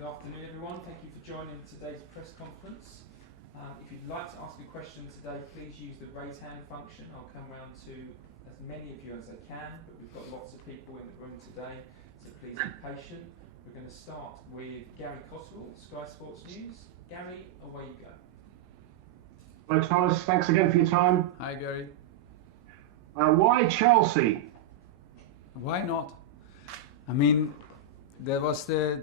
Good afternoon, everyone. Thank you for joining today's press conference. If you'd like to ask a question today, please use the raise hand function. I'll come round to as many of you as I can, but we've got lots of people in the room today, so please be patient. We're going to start with Gary Cotterill, Sky Sports News. Gary, away you go. Hello, Thomas. Thanks again for your time. Hi, Gary. Why Chelsea? Why not? I mean, it was the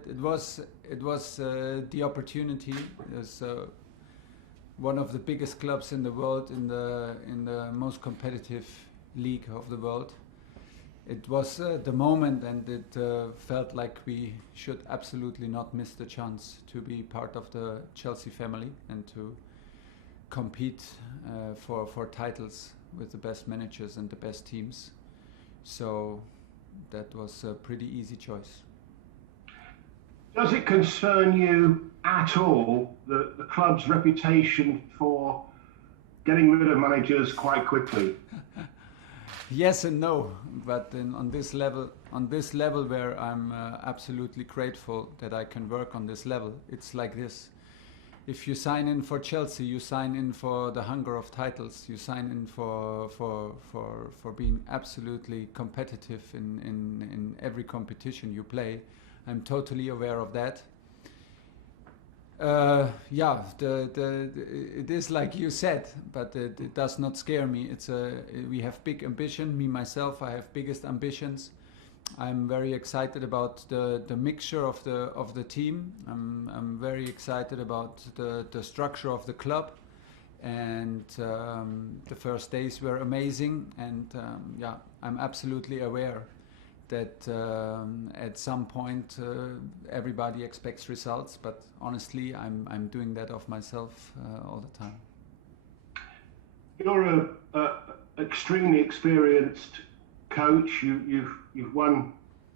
opportunity. It was one of the biggest clubs in the world, in the most competitive league of the world. It was the moment, and it felt like we should absolutely not miss the chance to be part of the Chelsea family and to compete for titles with the best managers and the best teams. So that was a pretty easy choice. Does it concern you at all the club's reputation for getting rid of managers quite quickly? Yes and no, but on this level where I'm absolutely grateful that I can work on this level, it's like this. If you sign in for Chelsea, you sign in for the hunger of titles. You sign in for being absolutely competitive in every competition you play. I'm totally aware of that. Yeah, it is like you said, but it does not scare me. We have big ambition. Me myself, I have biggest ambitions. I'm very excited about the mixture of the team. I'm very excited about the structure of the club, and the first days were amazing. And yeah, I'm absolutely aware that at some point everybody expects results, but honestly, I'm doing that of myself all the time. You're a extremely experienced coach. You've won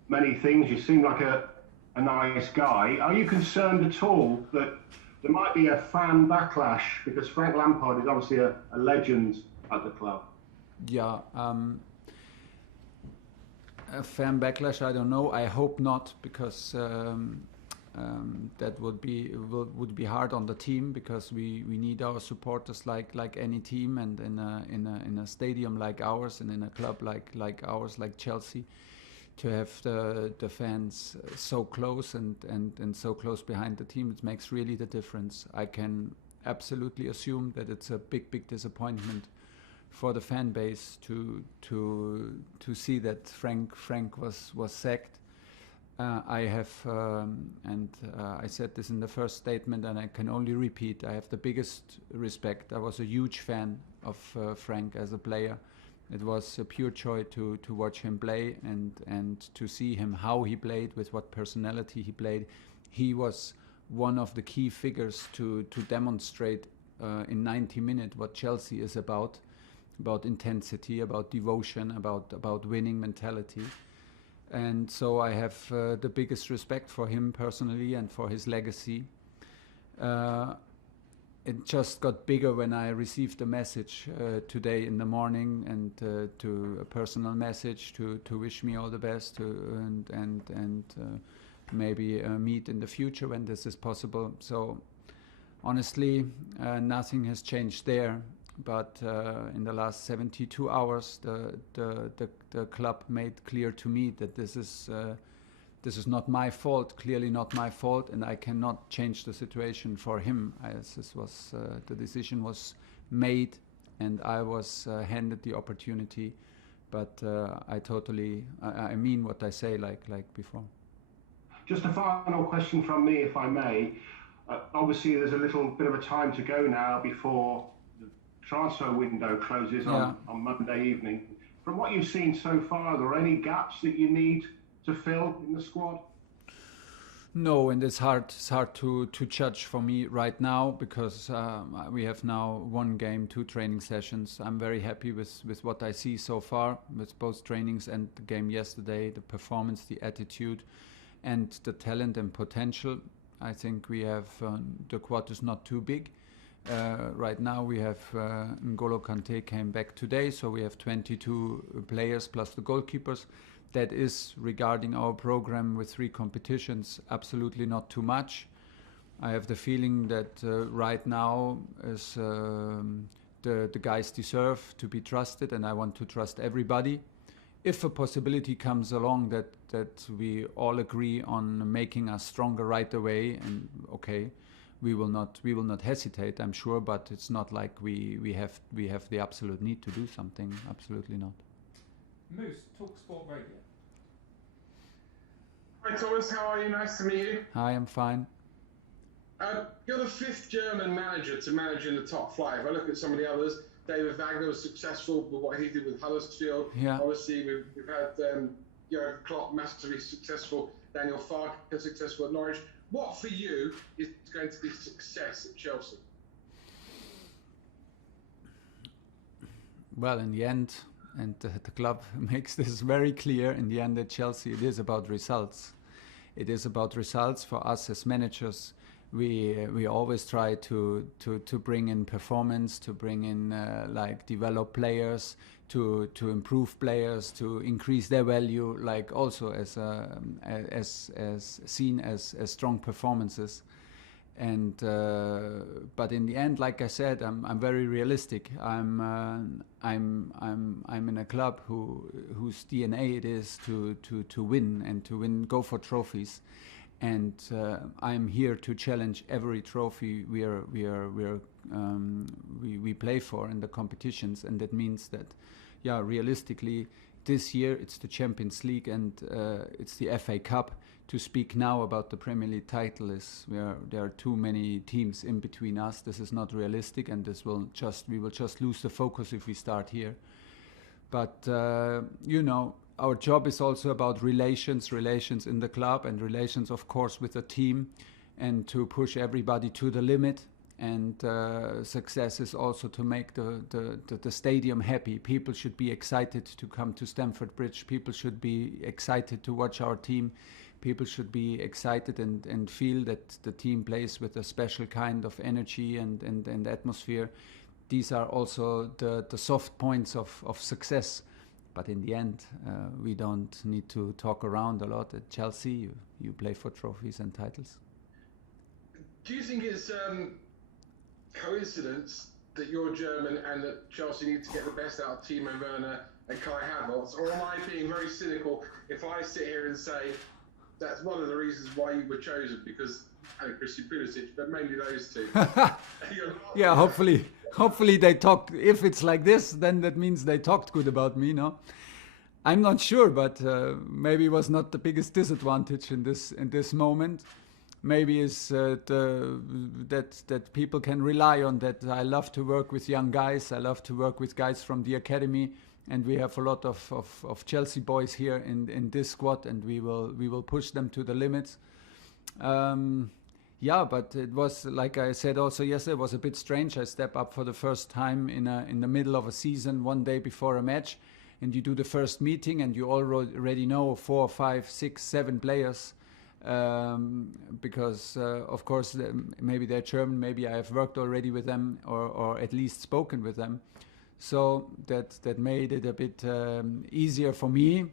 many things. You seem like a nice guy. Are you concerned at all that there might be a fan backlash, because Frank Lampard is obviously a legend at the club? Yeah. A fan backlash, I don't know. I hope not, because that would be hard on the team, because we need our supporters like any team, and in a stadium like ours, and in a club like ours, like Chelsea, to have the fans so close and so close behind the team, it makes really the difference. I can absolutely assume that it's a big disappointment for the fan base to see that Frank was sacked. I have, and I said this in the first statement, and I can only repeat, I have the biggest respect. I was a huge fan of Frank as a player. It was a pure joy to watch him play and to see him, how he played, with what personality he played. He was one of the key figures to demonstrate in 90 minutes what Chelsea is about intensity, about devotion, about winning mentality. And so I have the biggest respect for him personally and for his legacy. It just got bigger when I received a message today in the morning, and to a personal message to wish me all the best, and maybe meet in the future when this is possible. So honestly, nothing has changed there. But in the last 72 hours, the club made clear to me that this is not my fault, clearly not my fault, and I cannot change the situation for him. As this was the decision was made, and I was handed the opportunity. But I mean what I say, like before. Just a final question from me, if I may. Obviously, there's a little bit of a time to go now before transfer window closes on Monday evening. From what you've seen so far, are there any gaps that you need to fill in the squad? No, and it's hard to judge for me right now, because we have now one game, 2 training sessions. I'm very happy with what I see so far, with both trainings and the game yesterday, the performance, the attitude, and the talent and potential. I think we have, the squad is not too big. Right now we have Ngolo Kanete came back today, so we have 22 players plus the goalkeepers. that is regarding our program with 3 competitions absolutely not too much. I have the feeling that right now is the guys deserve to be trusted, and I want to trust everybody. If a possibility comes along that we all agree on making us stronger right away, and okay, we will not hesitate, I'm sure, but it's not like we have the absolute need to do something. Absolutely not. Moose, Talk Sport Radio. Hi Thomas, how are you? Nice to meet you. Hi, I'm fine. You're the 5th German manager to manage in the top 5. I look at some of the others. David Wagner was successful with what he did with Huddersfield. Yeah. Obviously, we've had Jurgen Klopp massively successful, Daniel Farke successful at Norwich. What for you is going to be success at Chelsea? Well, in the end, and the club makes this very clear, in the end at Chelsea, it is about results. It is about results for us as managers. We always try to bring in performance, to bring in like develop players, to improve players, to increase their value, like also as seen as strong performances. And but in the end, like I said, I'm very realistic. I'm in a club whose DNA it is to win and to win, go for trophies. And I'm here to challenge every trophy we play for in the competitions, and that means that, yeah, realistically, this year it's the Champions League and it's the FA Cup. To speak now about the Premier League title there are too many teams in between us. This is not realistic, and we will just lose the focus if we start here. But our job is also about relations in the club, and relations, of course, with the team, and to push everybody to the limit. And success is also to make the stadium happy. People should be excited to come to Stamford Bridge. People should be excited to watch our team. People should be excited and feel that the team plays with a special kind of energy and atmosphere. These are also the soft points of success. But in the end, we don't need to talk around a lot. At Chelsea, you play for trophies and titles. Do you think it's coincidence that you're German and that Chelsea need to get the best out of Timo Werner and Kai Havertz? Or am I being very cynical if I sit here and say that's one of the reasons why you were chosen, because Christian Pulisic, but mainly those two? Yeah, hopefully they talk. If it's like this, then that means they talked good about me, no? I'm not sure, but maybe it was not the biggest disadvantage in this moment. Maybe is that people can rely on that. I love to work with young guys. I love to work with guys from the academy, and we have a lot of Chelsea boys here in this squad, and we will push them to the limits. Yeah, but it was, like I said also yesterday, it was a bit strange. I step up for the first time in the middle of a season, one day before a match, and you do the first meeting, and you already know 4, 5, 6, 7 players. Because of course maybe they're German, maybe I have worked already with them or at least spoken with them, so that made it a bit easier for me.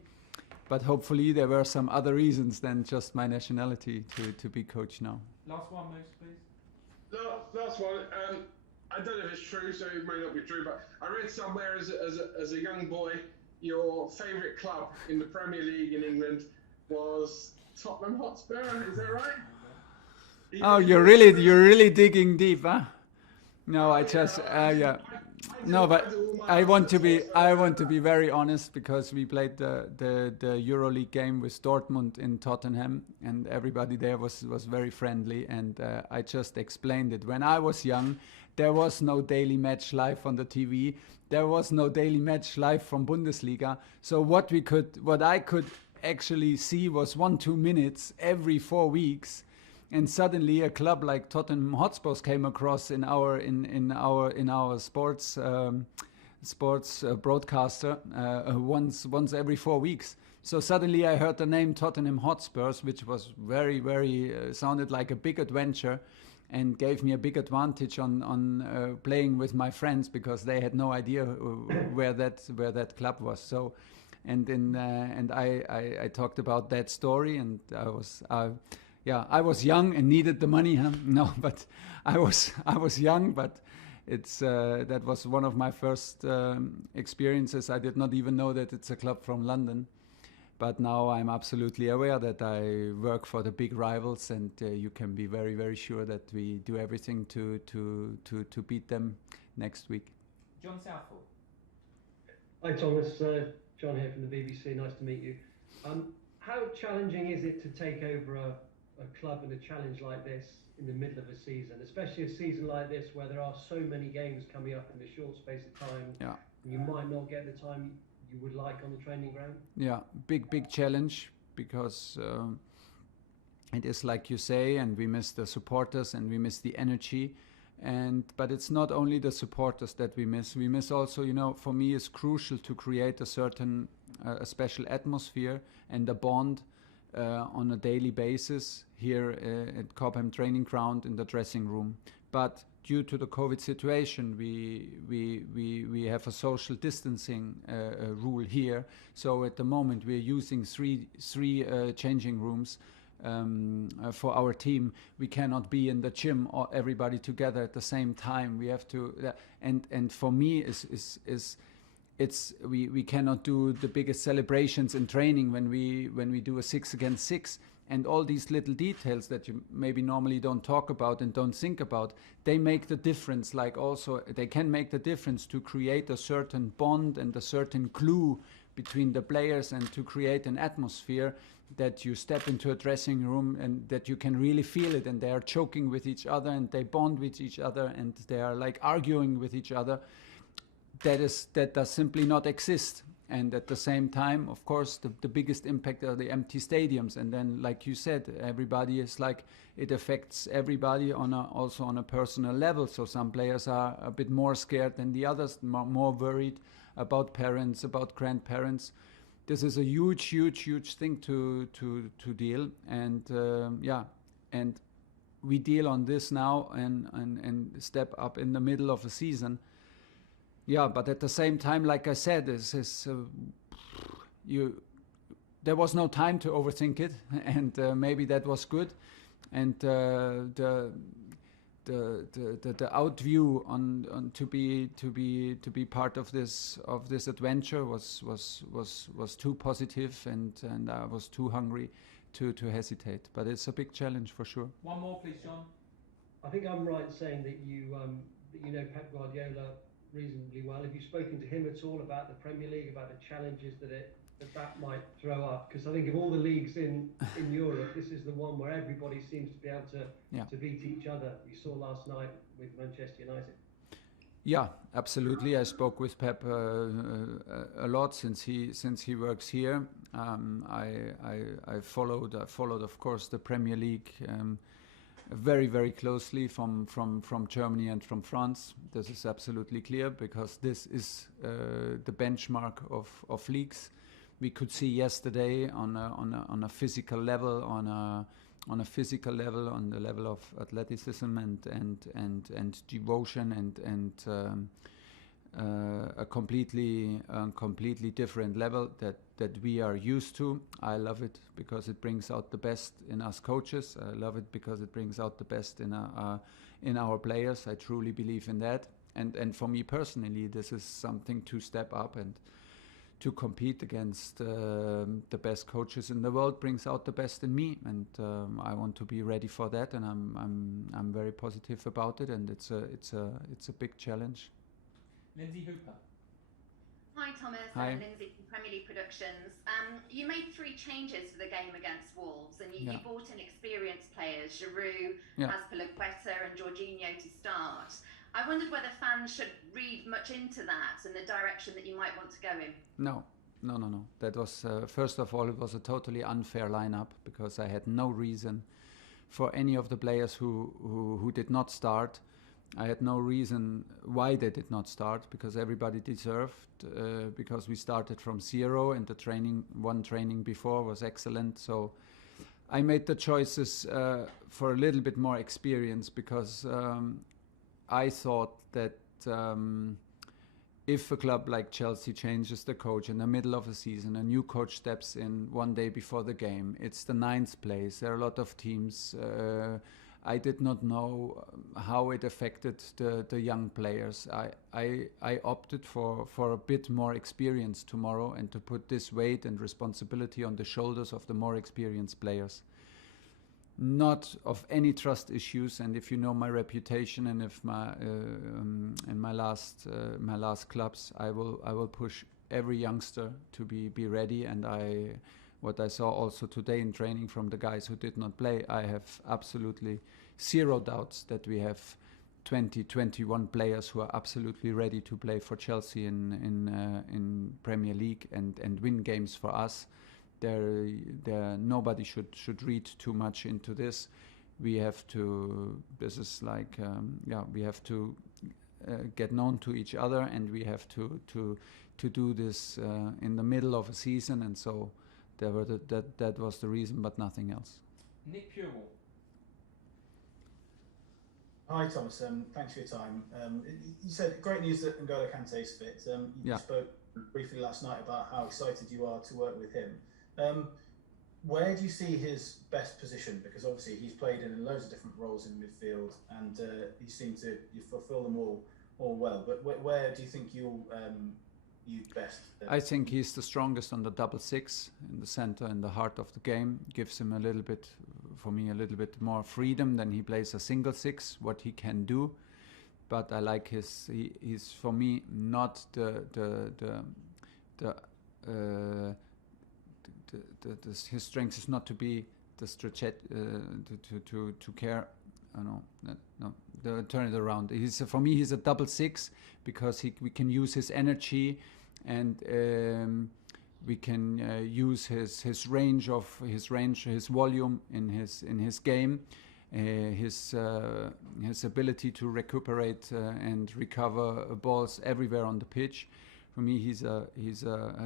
But hopefully there were some other reasons than just my nationality to be coach now. Last one, Moose, please. Last one. I don't know if it's true, so it may not be true, but I read somewhere as a young boy, your favourite club in the Premier League in England was Tottenham Hotspur. Is that right? Oh, you're really digging deep, huh? No, I just yeah. No, but I want to be very honest, because we played the EuroLeague game with Dortmund in Tottenham, and everybody there was very friendly, and I just explained it. When I was young, there was no daily match live on the TV. There was no daily match live from Bundesliga. So what I could actually see was 1-2 minutes every 4 weeks, and suddenly a club like Tottenham Hotspurs came across in our sports broadcaster once every 4 weeks. So suddenly I heard the name Tottenham Hotspurs, which was very sounded like a big adventure, and gave me a big advantage on playing with my friends, because they had no idea where that club was. So. and I talked about that story, and I was young and needed the money. Huh? No, but I was young, but it's that was one of my first experiences. I did not even know that it's a club from London, but now I'm absolutely aware that I work for the big rivals, and you can be very, very sure that we do everything to beat them next week. John Southall. Hi Thomas, John here from the BBC. Nice to meet you. How challenging is it to take over a club and a challenge like this in the middle of a season, especially a season like this where there are so many games coming up in a short space of time? Yeah. And you might not get the time you would like on the training ground? Yeah, big challenge, because it is like you say, and we miss the supporters and we miss the energy. But it's not only the supporters that we miss. We miss also, for me, it's crucial to create a certain a special atmosphere and a bond on a daily basis here at Cobham Training Ground in the dressing room. But due to the COVID situation, we have a social distancing rule here. So at the moment we're using three changing rooms for our team. We cannot be in the gym or everybody together at the same time. We have to, and for me we cannot do the biggest celebrations in training when we do a 6 against 6. And all these little details that you maybe normally don't talk about and don't think about, they make the difference. Like also, they can make the difference to create a certain bond and a certain glue between the players, and to create an atmosphere that you step into a dressing room and that you can really feel it, and they are choking with each other and they bond with each other and they are like arguing with each other. That does simply not exist. And at the same time, of course, the biggest impact are the empty stadiums. And then, like you said, everybody is like, it affects everybody also on a personal level. So some players are a bit more scared than the others, more worried about parents, about grandparents. This is a huge thing to deal. And and we deal on this now and step up in the middle of a season. Yeah, but at the same time, like I said, there was no time to overthink it, and maybe that was good. And the outview on to be part of this adventure was too positive, and I was too hungry to hesitate. But it's a big challenge for sure. One more, please, John. I think I'm right in saying that you know Pep Guardiola reasonably well. Have you spoken to him at all about the Premier League, about the challenges that might throw up? Because I think of all the leagues in Europe, this is the one where everybody seems to be able to beat each other. You saw last night with Manchester United. Yeah, absolutely. I spoke with Pep a lot since he works here. I followed, of course, the Premier League very, very closely from Germany and from France. This is absolutely clear, because this is the benchmark of leagues. We could see yesterday on a physical level, on the level of athleticism and devotion and a completely different level that we are used to. I love it because it brings out the best in us coaches. I love it because it brings out the best in our players. I truly believe in that. And for me personally, this is something to step up and to compete against the best coaches in the world brings out the best in me, and I want to be ready for that. And I'm very positive about it, and it's a big challenge. Lindsay Hooper. Hi Thomas, Hi. Lindsay from Premier League Productions. You made 3 changes for the game against Wolves, and you brought in experienced players, Giroud, Azpilicueta and Jorginho to start. I wondered whether fans should read much into that and the direction that you might want to go in. No. That was, first of all, it was a totally unfair lineup, because I had no reason for any of the players who did not start. I had no reason why they did not start, because everybody deserved, because we started from 0 and the training before was excellent. So I made the choices for a little bit more experience, because I thought that if a club like Chelsea changes the coach in the middle of the season, a new coach steps in one day before the game, it's the 9th place. There are a lot of teams. I did not know how it affected the young players. I opted for a bit more experience tomorrow and to put this weight and responsibility on the shoulders of the more experienced players. Not of any trust issues, and if you know my reputation and if my in my last clubs, I will push every youngster to be ready. And what I saw also today in training from the guys who did not play, I have absolutely zero doubts that we have 21 players who are absolutely ready to play for Chelsea in Premier League and win games for us. Nobody should read too much into this. We have to. This is like we have to get known to each other, and we have to do this in the middle of a season. And so that was the reason, but nothing else. Nick Purewall. Hi Thomas, thanks for your time. You said great news that Ngolo Kante is fit. You spoke briefly last night about how excited you are to work with him. Where do you see his best position? Because obviously he's played in loads of different roles in midfield, and you seem to fulfil them all well. But where do you think you best? I think he's the strongest on the 6-6 in the center, in the heart of the game. Gives him a little bit more freedom than he plays a 6, what he can do. But I like he's for me not his strength is not to be the to care. Turn it around. For me he's a 6 because we can use his energy and we can use his range, his volume in his game, his ability to recuperate and recover balls everywhere on the pitch. For me, he's a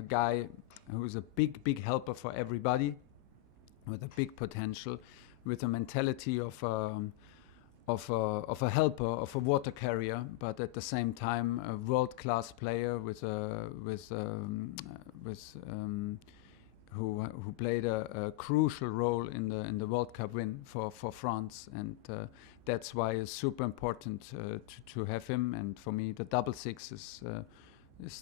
guy who's a big helper for everybody, with a big potential, with a mentality of a helper, of a water carrier, but at the same time a world-class player who played a crucial role in the World Cup win for France, and that's why it's super important to have him. And for me, the 6 is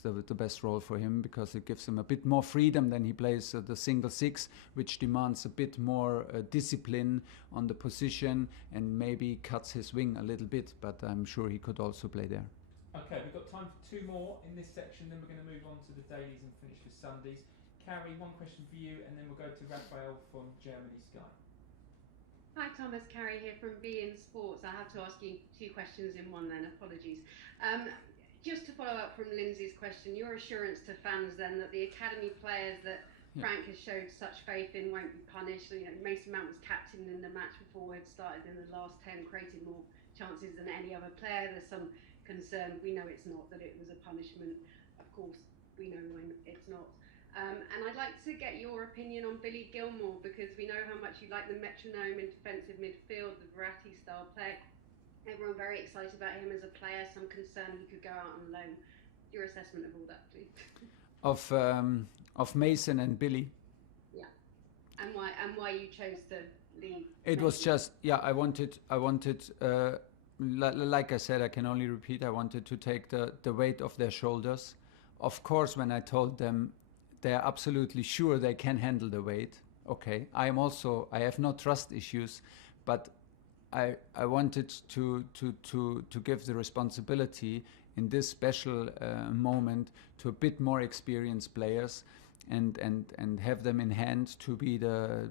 the best role for him, because it gives him a bit more freedom than he plays the 6, which demands a bit more discipline on the position and maybe cuts his wing a little bit, but I'm sure he could also play there. Okay, we've got time for 2 more in this section, then we're going to move on to the dailies and finish with Sundays. Carrie, one question for you, and then we'll go to Raphael from Germany Sky. Hi Thomas, Carrie here from beIN Sports. I have to ask you 2 questions in one then, apologies. Just to follow up from Lindsay's question, your assurance to fans then that the academy players that Frank has showed such faith in won't be punished. You know, Mason Mount was captain in the match before it started in the last 10, created more chances than any other player. There's some concern, we know it's not, that it was a punishment. Of course, we know when it's not. And I'd like to get your opinion on Billy Gilmour, because we know how much you like the metronome in defensive midfield, the Verratti style play. Everyone very excited about him as a player, some concern he could go out on loan. Your assessment of all that, please. Of Mason and Billy. Yeah, and why you chose to leave. It was just I wanted like I said, I can only repeat, I wanted to take the weight off their shoulders. Of course, when I told them they're absolutely sure they can handle the weight, okay, I have no trust issues, but I wanted to give the responsibility in this special moment to a bit more experienced players, and have them in hand to be have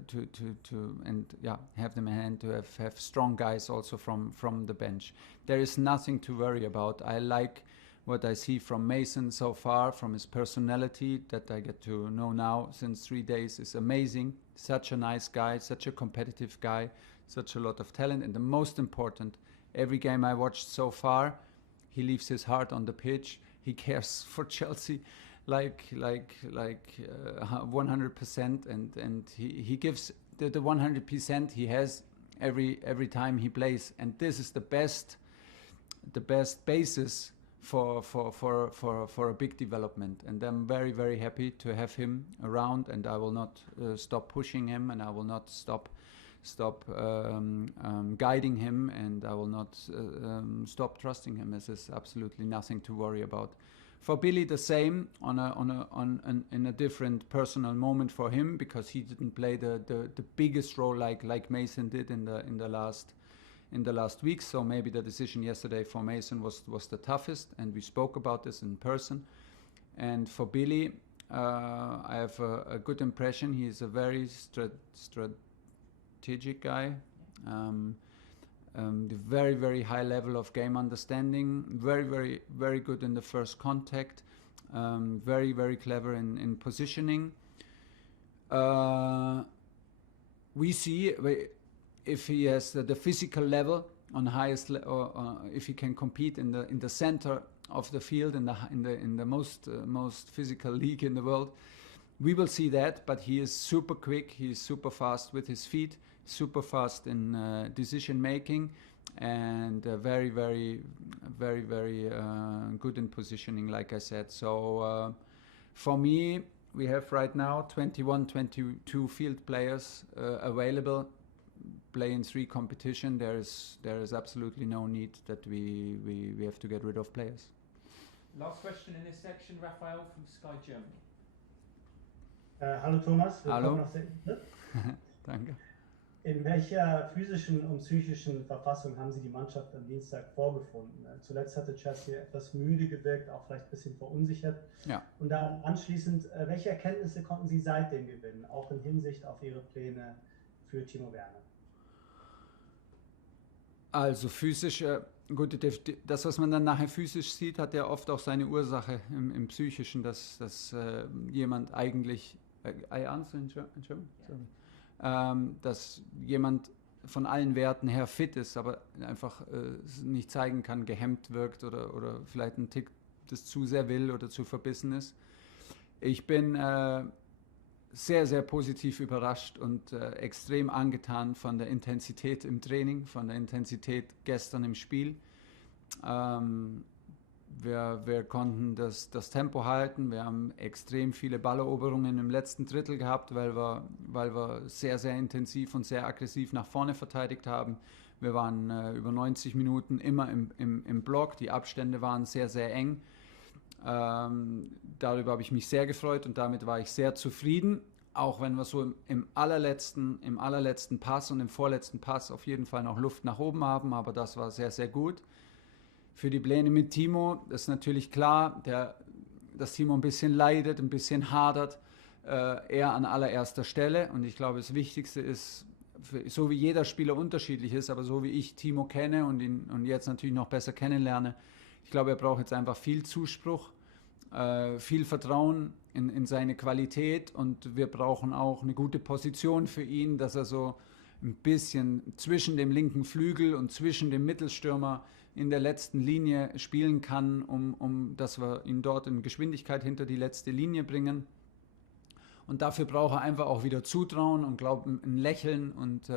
them in hand to have strong guys also from the bench. There is nothing to worry about. I like what I see from Mason so far, from his personality that I get to know now since 3 days, is amazing. Such a nice guy, such a competitive guy, such a lot of talent, and the most important, every game I watched so far, he leaves his heart on the pitch. He cares for Chelsea like 100%, and he gives the 100% he has every time he plays, and this is the best basis for a big development. And I'm very, very happy to have him around, and I will not stop pushing him, and I will not stop guiding him, and I will not stop trusting him. This is absolutely nothing to worry about. For Billy, the same in a different personal moment for him, because he didn't play the biggest role like Mason did in the last weeks. So maybe the decision yesterday for Mason was the toughest, and we spoke about this in person. And for Billy, I have a good impression. He is a very strategic guy. The very, very high level of game understanding, very, very, very good in the first contact, very, very clever in positioning. We see if he has the physical level on highest, or if he can compete in the center of the field, in the most physical league in the world. We will see that, but he is super quick. He is super fast with his feet, super fast in decision making, and very, very, very, very good in positioning, like I said. So for me, we have right now 21, 22 field players available, play in 3 competition. There is absolutely no need that we have to get rid of players. Last question in this section, Raphael from Sky Germany. Hallo Thomas. Hallo. Danke. In welcher physischen und psychischen Verfassung haben Sie die Mannschaft am Dienstag vorgefunden? Zuletzt hatte Chelsea etwas müde gewirkt, auch vielleicht ein bisschen verunsichert. Ja. Und dann anschließend, welche Erkenntnisse konnten Sie seitdem gewinnen, auch in Hinsicht auf Ihre Pläne für Timo Werner? Also physisch, gut, das, was man dann nachher physisch sieht, hat ja oft auch seine Ursache im Psychischen, dass jemand eigentlich, I answer in German? Sorry. Dass jemand von allen Werten her fit ist, aber einfach nicht zeigen kann, gehemmt wirkt oder vielleicht einen Tick das zu sehr will oder zu verbissen ist. Ich bin sehr, sehr positiv überrascht und extrem angetan von der Intensität im Training, von der Intensität gestern im Spiel. Wir konnten das Tempo halten. Wir haben extrem viele Balleroberungen im letzten Drittel gehabt, weil wir sehr, sehr intensiv und sehr aggressiv nach vorne verteidigt haben. Wir waren über 90 Minuten immer im Block. Die Abstände waren sehr, sehr eng. Darüber habe ich mich sehr gefreut und damit war ich sehr zufrieden. Auch wenn wir so im allerletzten Pass und im vorletzten Pass auf jeden Fall noch Luft nach oben haben, aber das war sehr, sehr gut. Für die Pläne mit Timo ist natürlich klar, dass Timo ein bisschen leidet, ein bisschen hadert, er an allererster Stelle. Und ich glaube, das Wichtigste ist, so wie jeder Spieler unterschiedlich ist, aber so wie ich Timo kenne und ihn jetzt natürlich noch besser kennenlerne, ich glaube, er braucht jetzt einfach viel Zuspruch, viel Vertrauen in seine Qualität, und wir brauchen auch eine gute Position für ihn, dass er so ein bisschen zwischen dem linken Flügel und zwischen dem Mittelstürmer in der letzten Linie spielen kann, dass wir ihn dort in Geschwindigkeit hinter die letzte Linie bringen. Und dafür braucht er einfach auch wieder Zutrauen und ein Lächeln und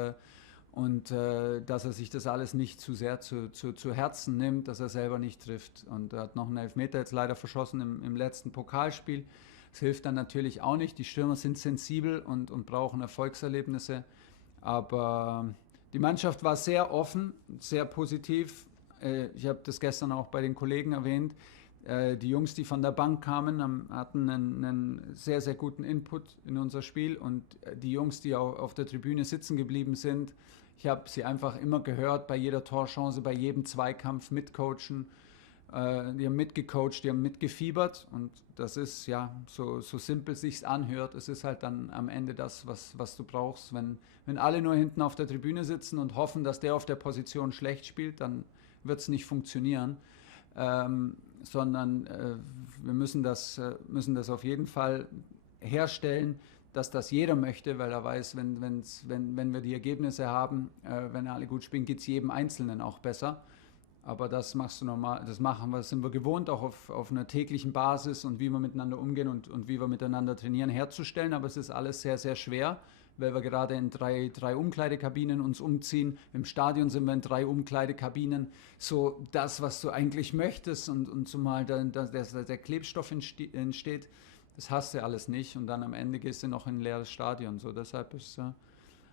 dass er sich das alles nicht zu sehr zu Herzen nimmt, dass er selber nicht trifft. Und er hat noch einen Elfmeter jetzt leider verschossen im letzten Pokalspiel. Das hilft dann natürlich auch nicht. Die Stürmer sind sensibel und brauchen Erfolgserlebnisse. Aber die Mannschaft war sehr offen, sehr positiv. Ich habe das gestern auch bei den Kollegen erwähnt. Die Jungs, die von der Bank kamen, hatten einen sehr, sehr guten Input in unser Spiel. Und die Jungs, die auch auf der Tribüne sitzen geblieben sind, ich habe sie einfach immer gehört, bei jeder Torchance, bei jedem Zweikampf mitcoachen. Die haben mitgecoacht, die haben mitgefiebert. Und das ist ja, so simpel sich's anhört, es ist halt dann am Ende das, was du brauchst. Wenn alle nur hinten auf der Tribüne sitzen und hoffen, dass der auf der Position schlecht spielt, dann wird es nicht funktionieren. Sondern wir müssen das auf jeden Fall herstellen, dass das jeder möchte, weil er weiß, wenn wir die Ergebnisse haben, wenn alle gut spielen, geht es jedem Einzelnen auch besser. Aber das machst du normal, sind wir gewohnt, auch auf einer täglichen Basis und wie wir miteinander umgehen und wie wir miteinander trainieren, herzustellen. Aber es ist alles sehr, sehr schwer, weil wir gerade in drei Umkleidekabinen uns umziehen. Im Stadion sind wir in 3 Umkleidekabinen. So das, was du eigentlich möchtest und zumal der Klebstoff entsteht, das hast du alles nicht. Und dann am Ende gehst du noch in ein leeres Stadion. So, deshalb ist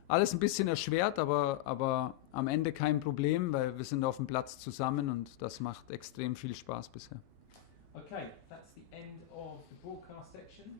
alles ein bisschen erschwert, aber am Ende kein Problem, weil wir sind auf dem Platz zusammen und das macht extrem viel Spaß bisher. Okay, that's the end of the broadcast section.